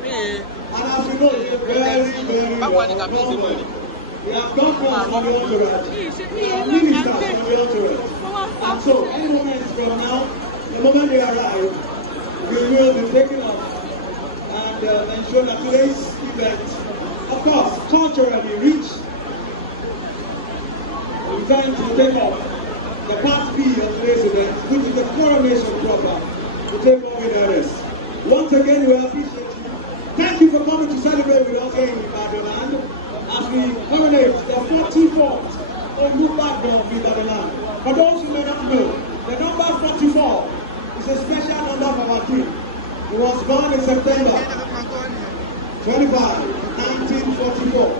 And as you know, it's very, very well. We have governors from the entourage. We have ministers from the entourage. And so, any moment from now, the moment they arrive, we will be taking up and ensure that today's event, of course, culturally rich. We time to take up the part B of today's event, which is the coronation proper, to take over in earnest. Once again, we appreciate you. Thank you for coming to celebrate with us here in Ibadan as we coronate the 44th Olubadan Ibadan. For those who may not know, the number 44 is a special number for our king. He was born in September 25, 1944.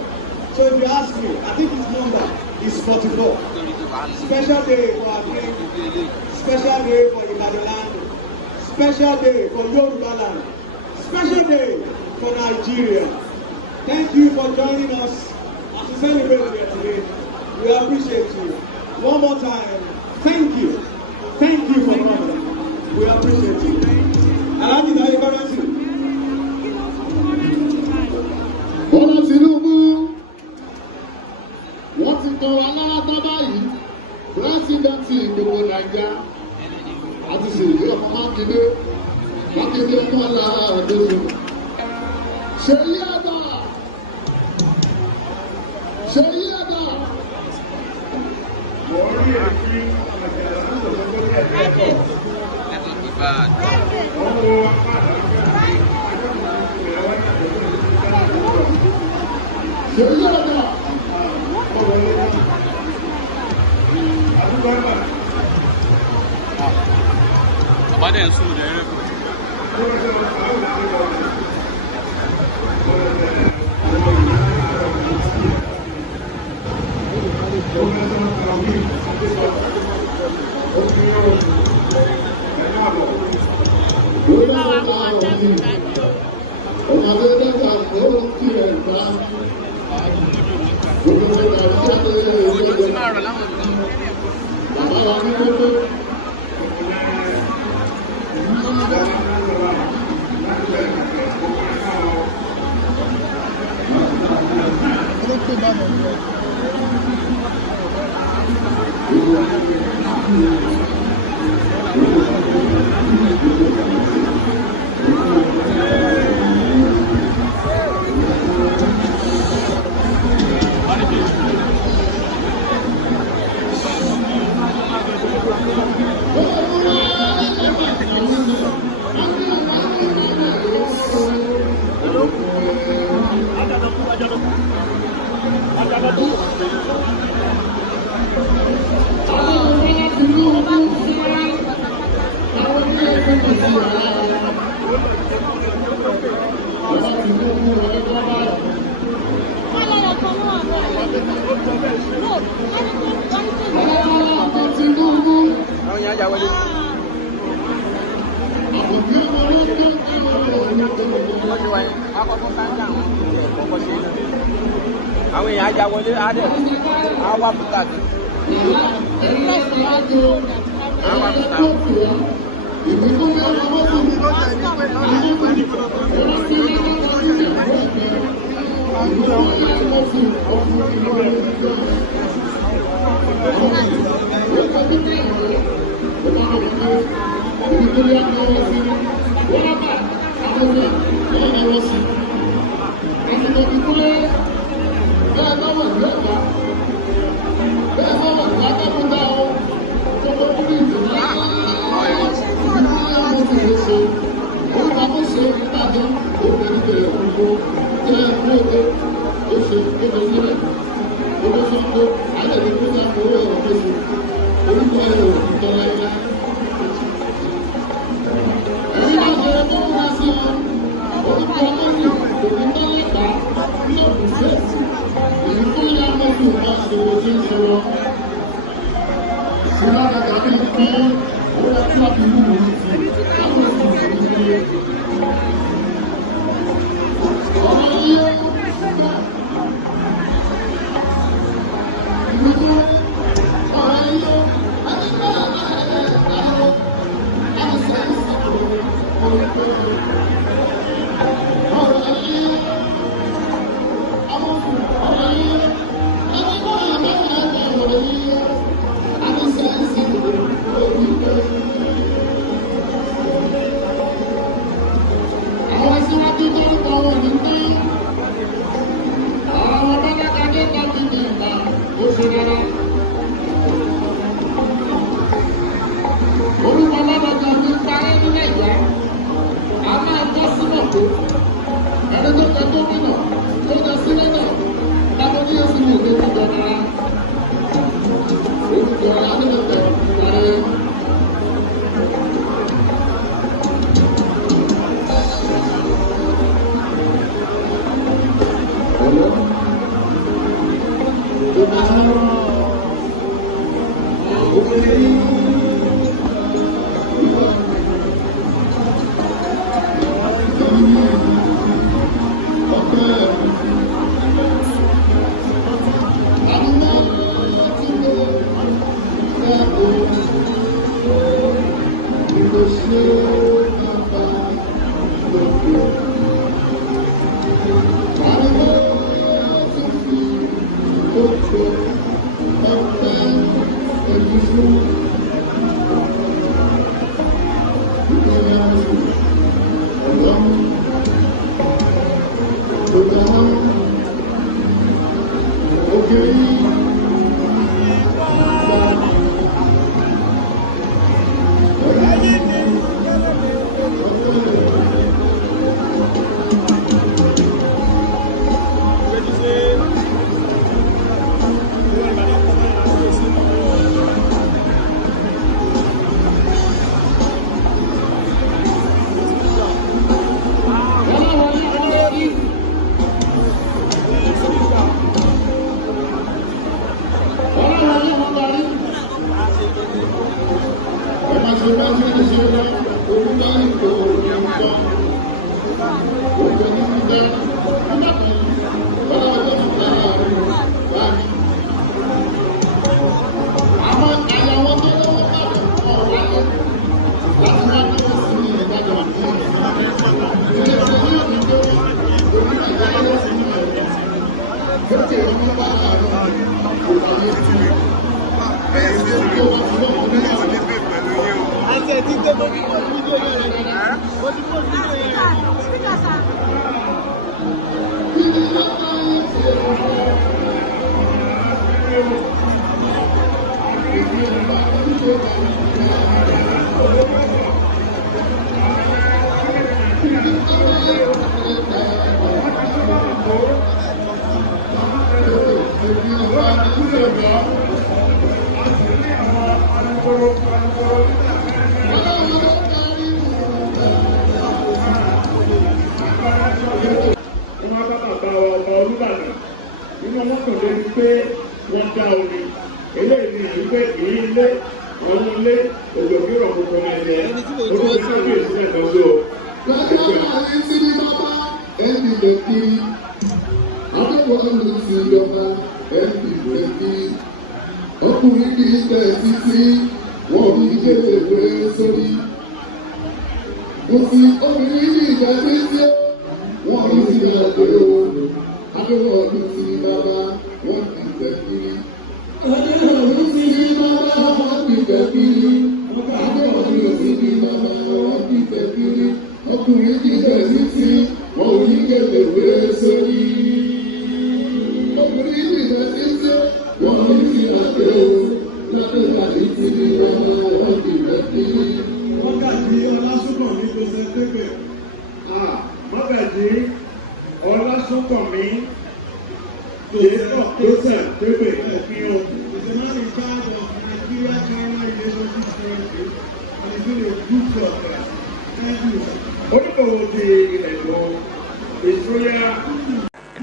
So if you ask me, I think his number is 44. Special day for our king, special day for Ibadan, special day for Yoruba land, special day for Nigeria. Thank you for joining us as we celebrate here today. We appreciate you. One more time, thank you. Thank you for coming. We appreciate you. Alhaji Taye Currency. Bọ́lá Tinubu, wọ́n ti tọ́ wa lára tán báyìí, pírẹ́sìdẹ̀ntì gbogbo Nàìjíríà, àti ṣèyí ọmọ Mákindé ọmọ Aláàdéṣe. Ṣèyí Ẹ̀dá. Ṣèyí Ẹ̀dá. Bàbá dẹ̀ ń sùn lẹ́rẹ́. Àwọn èèyàn ajá wọlé adẹ àwọn àbúkà tí àwọn àbúkà.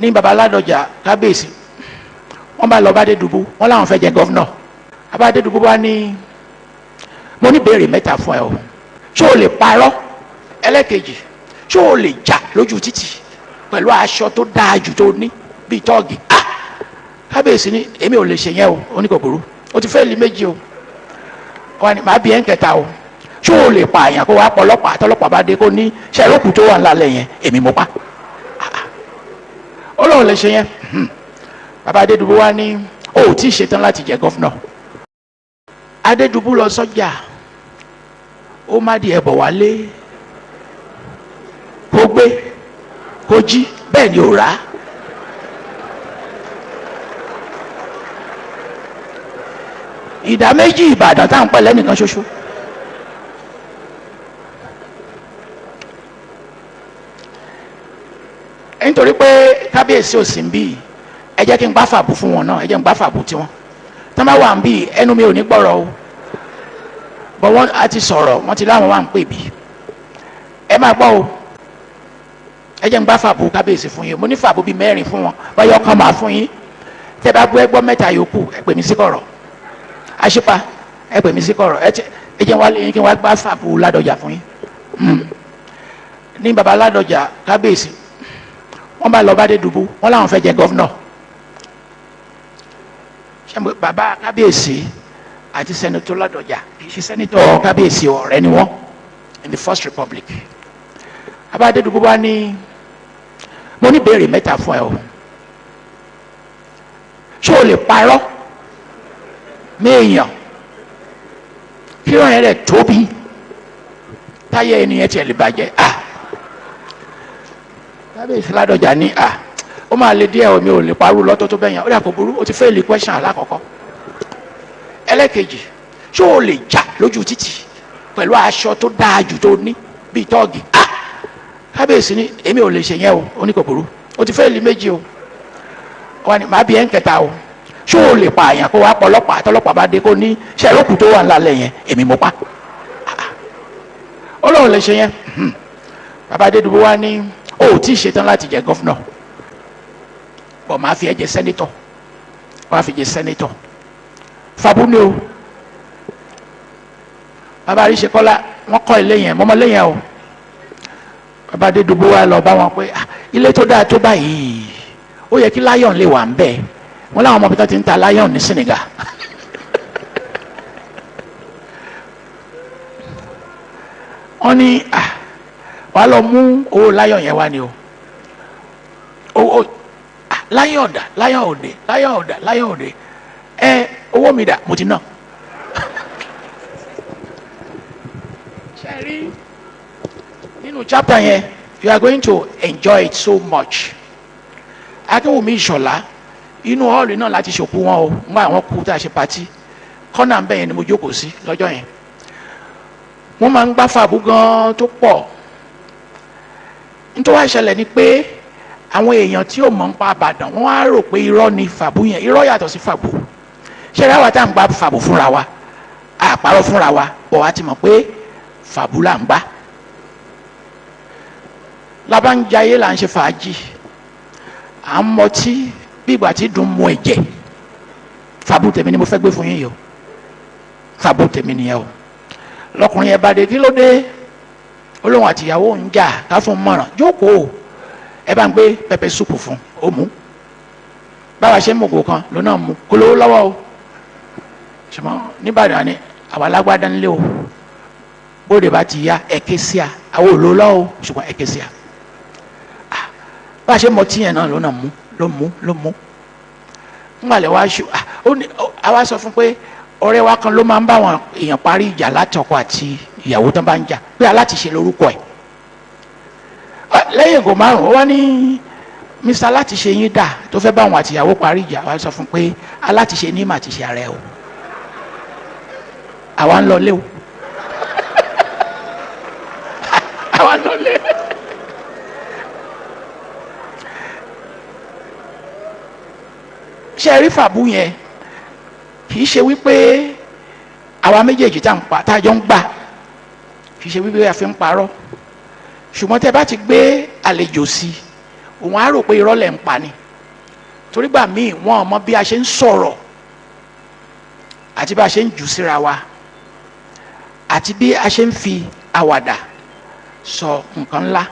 ní baba Ládọjà kábíyèsí wọ́n bá lọ bá Adédùbú wọ́n láwọn fẹ́ jẹ gọ́fúnà baba Adédùbú bá ní mo ní béèrè mẹ́ta fún ẹ o ṣé o lè parọ́ ẹlẹ́kejì ṣé o lè jà lójú títì pẹ̀lú aṣọ tó dáa jù tó ní bíi tọ́ọ̀gì kábíyèsí ní èmi ò lè ṣe yẹn o oníkòkòrò o ti fẹ́ lé méjì o wọ́n ní màá bí ẹ̀ ń kẹta o ṣé o lè pa àyàn kó wá pọ̀ ọlọ́pàá tọ́lọ́pàá bá dé kó ní ṣe ẹ̀rọ́kù tó wà ńlá lẹ̀ èmi mo pa ó lóun lè ṣe yẹn bàbá Adédùbú wá ní o ò tí ì ṣetán láti jẹ gọ́fúnà Adédùbú lọ sọ́jà ó má di ẹ̀bọ̀ wálé kó gbé kó jí bẹ́ẹ̀ ni ó rà á ìdá méjì Ìbàdàn tá à ń pẹ̀ lẹ́nìkan ṣoṣo nítorí pé kábíyèsí ò sí ń bí ẹ jẹ́ kí n gbá fàbù fún wọn náà ẹ jẹ́ n gbá fàbù tiwọn tí wọ́n bá wà ń bí ẹnu mi ò ní gbọ́rọ̀ o bọ́ wọ́n á ti sọ̀rọ̀ wọ́n ti láwọn wà ń pè bí ẹ máa gbọ́ o ẹ jẹ́ n gbá fàbù kábíyèsí fún yín mo ní fàbù bíi mẹ́rin fún wọn báyọ̀ kan máa fún yín tẹ́ bá gbọ́ ẹgbọ́ mẹ́ta yòókù ẹ pè mí sí kọ̀rọ̀ àṣìpa ẹ pè mí sí kọ̀rọ̀ ẹ jẹ́ wá lé yín kí n wá gbá fàbù Ládọjà fún yín ní baba Ládọjà kábíyèsí wọ́n bá lọ bá Adédùbú wọ́n láwọn fẹ́ jẹ gọ́fúnà bàbá kábíyèsí àti sẹ́nitọ́ Ládọjà kì í ṣe sẹ́nitọ́ kábíyèsí ọ̀rẹ́ ni wọ́n in the First Republic. Abádédùgbò wá ní mo ní béèrè mẹ́ta fún ẹ o. Ṣé o lè parọ́ méèyàn kí ìran yẹn rẹ̀ tóbi táyé ènìyàn tiẹ̀ lè bàjẹ́? Kábíyèsí Ládọjà ní ó máa le díẹ̀ omi ò lè parú lọ́tọ́ tó bẹ́yàn ó dà kó burú ó ti fẹ́ẹ̀lì question alákọ̀ọ́kọ́. Ẹlẹ́kejì, ṣé o lè jà lójú títì pẹ̀lú aṣọ tó dáa jù tó ní bíi tọ́ọ̀gì? Kábíyèsí ní èmi ò lè ṣe yẹn o ó ní kò burú ó ti fẹ́ẹ̀lì méjì o. Wọ́n ní màá bí ẹ̀ ń kẹta o, ṣé o lè pa àyàn kó wá pọ̀ ọlọ́pàá tọ́lọ́pàá bá dé kó ní ṣẹ́lókù tó wà ńlá lẹ̀ yẹn èmi mo pa. Ó lóun lè ṣe yẹn. Bàbá Adédùbú wá ní o ò tí ì ṣetán láti jẹ gọ́fúnà bọ̀ máa fi ẹ jẹ sẹ́nítọ̀ wọ́n á fi jẹ sẹ́nítọ̀ Fàbú ni o. Bàbá Àríṣekọ́lá wọ́n kọ́ ilé yẹn mọ́mọ́ ilé yẹn o. Bàbá Adédùbú wá lọ bá wọn pé ilé tó dáa tó báyìí ó yẹ kí lion lè wà ń bẹ̀ wọ́n láwọn ọmọ bí wọ́n ti ń ta lion ní Senegal. Wọ́n ní wàá lọ mú owó lion yẹn wá ni o. Lion ọ̀dà lion òde lion ọ̀dà lion òde owó mi dà mo ti ná. Ṣé rí nínú chapter yẹn you are going to enjoy it so much. Akínwùmí Ìṣọ̀lá inú hall náà láti ṣòkú wọn o nígbà àwọn kú tá a ṣe pati kọ́nà ń bẹ̀ yẹn ni mo jókòó sí lọ́jọ́ yẹn. Wọ́n máa ń gbá Fàbú gan tó pọ̀. Nítorí wá ṣẹlẹ̀ ni pé àwọn èèyàn tí ò mọ̀ ń pa Ìbàdàn wọ́n á rò pé irọ́ ni Fàbú yẹn irọ́ yàtọ̀ sí Fàbú. Ṣé ẹ̀rọ àwọn tá à ń gbá Fàbú fúnra wa àpárọ̀ fúnra wa bọ̀ wá ti mọ̀ pé Fàbú là ń gbá. Lábánjayé là ń ṣe fàájì à ń mọtí bí ìgbà tí dùn mu ẹ̀jẹ̀. Fàbú tèmi ni mo fẹ́ gbé fún yín yìí o. Fàbú tèmi nìyẹn o. Lọkùnrin yẹn bá dé kí ló dé olóhùn àtìyàwó ń jà ká fún mọ̀ràn jókòó ẹ bá ń gbé pẹpẹ súpù fún ó mú báwa ṣe ń mọ̀gò kan ló náà mú kó lówó lọ́wọ́ o ṣùgbọ́n níbàdàn ni àwa alágbádá ńlé o bóde bá ti ya ẹ̀kẹ́ sí a àwọn òlò lọ́wọ́ ṣùgbọ́n ẹ̀kẹ́ sí a bá a ṣe mọ tíyẹn náà ló náà mú ló mú ńgbàlẹ̀ wá ṣù àwa sọ fún pé ọ̀rẹ́ wa kan ló máa ń bá àwọn èèyàn parí ìjà látọkọ àti ìyàwó tán bá ń jà pé alátiṣe lórúkọ ẹ̀ lẹ́yìn ìgò márùn-ún wọ́n ní Mr. alátiṣe yín dà tó fẹ́ bá àwọn àtìyàwó parí ìjà wa sọ fún pé alátiṣe ní màtíṣe ààrẹ o àwa ń lọ lé o àwa ń lọ lé ṣe rí Fàbú yẹn kì í ṣe wípé àwa méjèèjì tá a jọ ń gbà kì í ṣe wípé a fi ń parọ́ ṣùgbọ́n tẹ́ bá ti gbé àlejò sí òun á rò pé irọ́ lẹ̀ ń pa ni torí gbà míì wọn ò mọ bí a ṣe ń sọ̀rọ̀ àti bí a ṣe ń jù síra wa àti bí a ṣe ń fi àwàdà sọ nǹkan ńlá.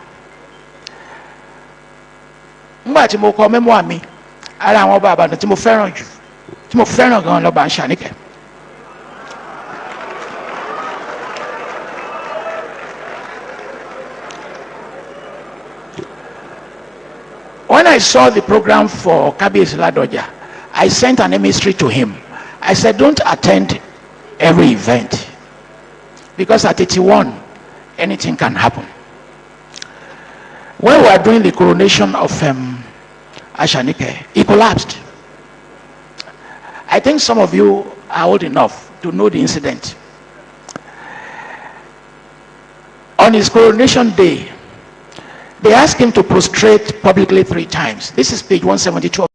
nígbà tí mo kọ mẹ́mọ́à mi ara àwọn ọba Ìbàdàn tí mo fẹ́ràn jù tí mo fẹ́ràn gan lọ́ba ń Ṣàníkẹ́. When I saw the program for Kábíyèsí Ládọjà, I sent an emissary to him. I said, don't attend every event because at 81, anything can happen. When we were doing the coronation of Ashanike, he collapsed. I think some of you are old enough to know the incident. On his coronation day, they asked him to prostrate publicly 3 times. This is page 172.